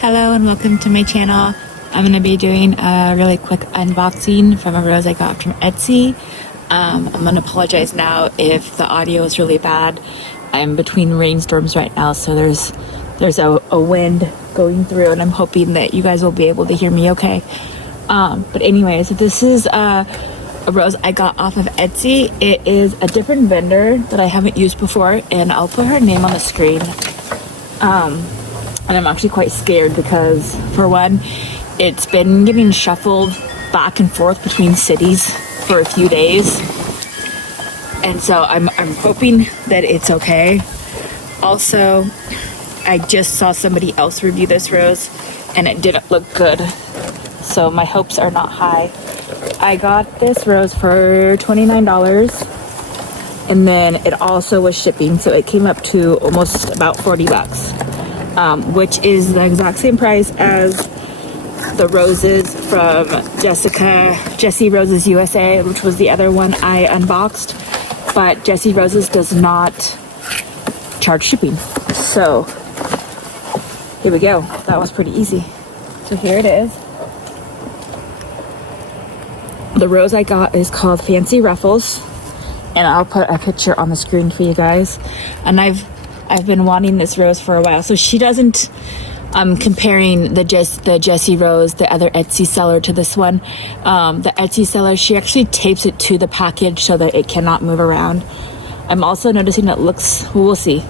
Hello and welcome to my channel. I'm going to be doing a really quick unboxing from a rose I got from Etsy. I'm going to apologize now if the audio is really bad. I'm between rainstorms right now, so there's a wind going through, and I'm hoping that you guys will be able to hear me okay. But anyways, this is a rose I got off of Etsy. It is a different vendor that I haven't used before, and I'll put her name on the screen. And I'm actually quite scared because, for one, it's been getting shuffled back and forth between cities for a few days. And so I'm hoping that it's okay. Also, I just saw somebody else review this rose and it didn't look good. So my hopes are not high. I got this rose for $29, and then it also was shipping, so it came up to almost about 40 bucks. Which is the exact same price as the roses from Jessie Roses USA, which was the other one I unboxed. But Jessie Roses does not charge shipping. So here we go. That was pretty easy. So here it is. The rose I got is called Fancy Ruffles, and I'll put a picture on the screen for you guys. And I've been wanting this rose for a while. So she doesn't, comparing the Jessie Rose, the other Etsy seller, to this one. The Etsy seller, she actually tapes it to the package so that it cannot move around. I'm also noticing it looks, well, we'll see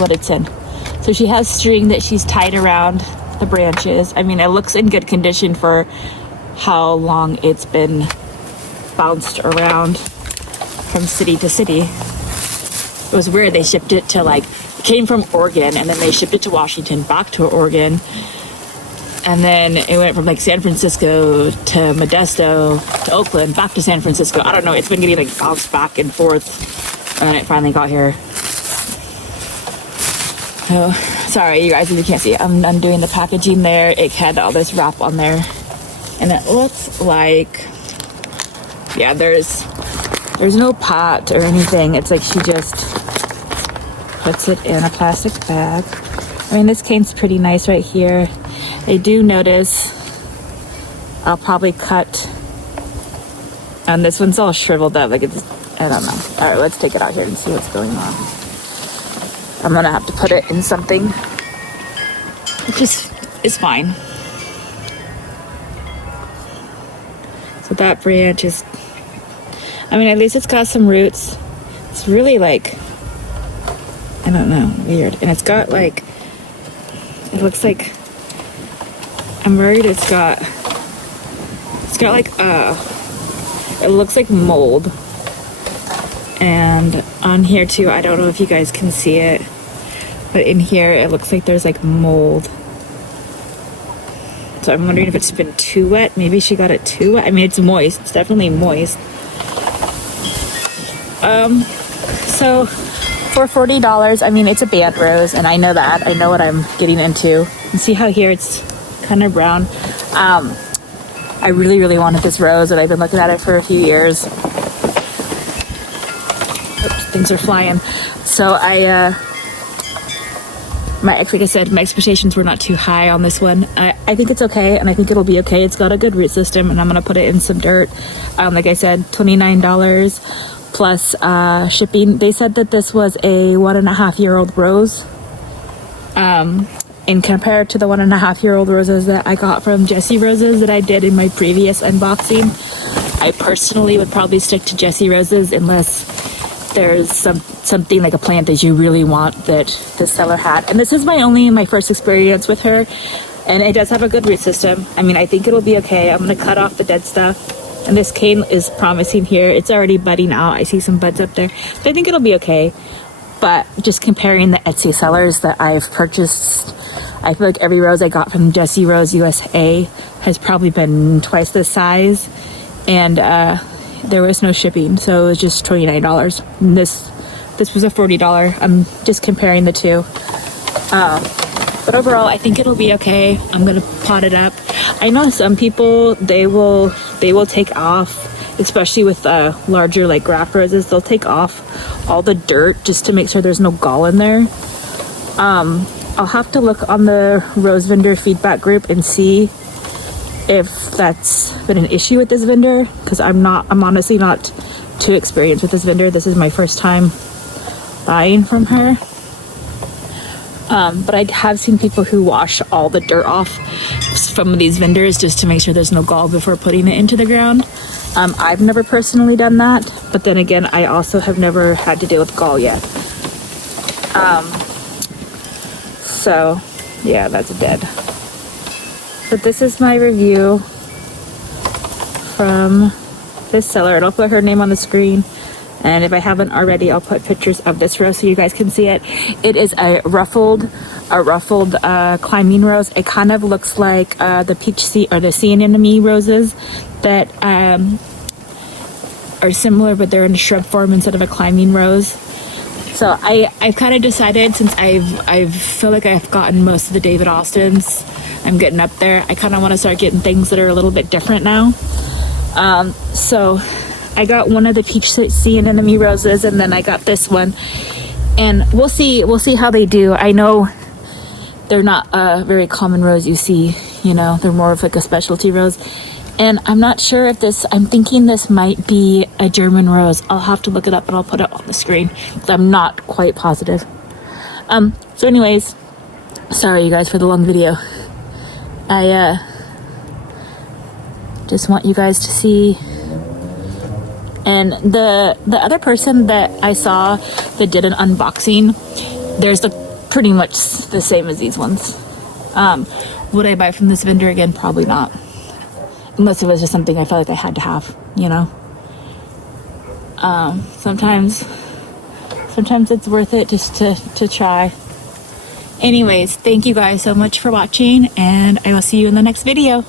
what it's in. So she has string that she's tied around the branches. I mean, it looks in good condition for how long it's been bounced around from city to city. It was weird. They shipped it to it came from Oregon, and then they shipped it to Washington, back to Oregon, and then it went from San Francisco to Modesto to Oakland, back to San Francisco. I don't know. It's been getting bounced back and forth, and it finally got here. Oh, sorry, you guys, if you can't see, I'm undoing the packaging there. It had all this wrap on there, and it looks like, yeah, there's no pot or anything. It's like she just puts it in a plastic bag. I mean, this cane's pretty nice right here. I do notice I'll probably cut, and this one's all shriveled up. It's, I don't know. All right, let's take it out here and see what's going on. I'm gonna have to put it in something. It just is fine. So that branch is, I mean, at least it's got some roots. It's really I don't know, weird. And it's got it looks like, I'm worried it looks like mold. And on here too, I don't know if you guys can see it, but in here it looks like there's mold. So I'm wondering if it's been too wet. Maybe she got it too wet. I mean, it's moist. It's definitely moist. So for $40, I mean, it's a band rose, and I know that. I know what I'm getting into. And see how here it's kind of brown. I really, really wanted this rose, and I've been looking at it for a few years. Oops, things are flying. So like I said, my expectations were not too high on this one. I think it's okay, and I think it'll be okay. It's got a good root system, and I'm gonna put it in some dirt. Like I said, $29 plus shipping. They said that this was a 1.5-year-old rose. And compared to the 1.5-year-old roses that I got from Jessie Roses that I did in my previous unboxing, I personally would probably stick to Jessie Roses unless there's something like a plant that you really want that the seller had. And this is my first experience with her, and it does have a good root system. I mean, I think it'll be okay. I'm gonna cut off the dead stuff, and this cane is promising here. It's already budding out. I see some buds up there, so I think it'll be okay. But just comparing the Etsy sellers that I've purchased, I feel like every rose I got from Jessie Rose USA has probably been twice this size, and there was no shipping, so it was just $29. And this was a $40. I'm just comparing the two. But overall, I think it'll be okay. I'm gonna pot it up. I know some people, they will take off, especially with larger graft roses. They'll take off all the dirt just to make sure there's no gall in there. I'll have to look on the rose vendor feedback group and see if that's been an issue with this vendor, because I'm honestly not too experienced with this vendor. This is my first time buying from her. But I have seen people who wash all the dirt off from these vendors just to make sure there's no gall before putting it into the ground. I've never personally done that, but then again, I also have never had to deal with gall yet. So yeah, that's dead. But this is my review from this seller, and I'll put her name on the screen. And if I haven't already, I'll put pictures of this rose so you guys can see it. It is a ruffled climbing rose. It kind of looks like the peach sea or the sea anemone roses that are similar, but they're in shrub form instead of a climbing rose. So I've kind of decided, since I feel like I've gotten most of the David Austins, I'm getting up there. I kind of want to start getting things that are a little bit different now. So I got one of the peach sea anemone roses, and then I got this one, and we'll see how they do. I know they're not a very common rose you see, you know, they're more of like a specialty rose. And I'm not sure if I'm thinking this might be a German rose. I'll have to look it up and I'll put it on the screen, because I'm not quite positive. So anyways, sorry you guys for the long video. I just want you guys to see. And the other person that I saw that did an unboxing, there's pretty much the same as these ones. Would I buy from this vendor again? Probably not. Unless it was just something I felt like I had to have, you know. Sometimes it's worth it just to try. Anyways, thank you guys so much for watching, and I will see you in the next video.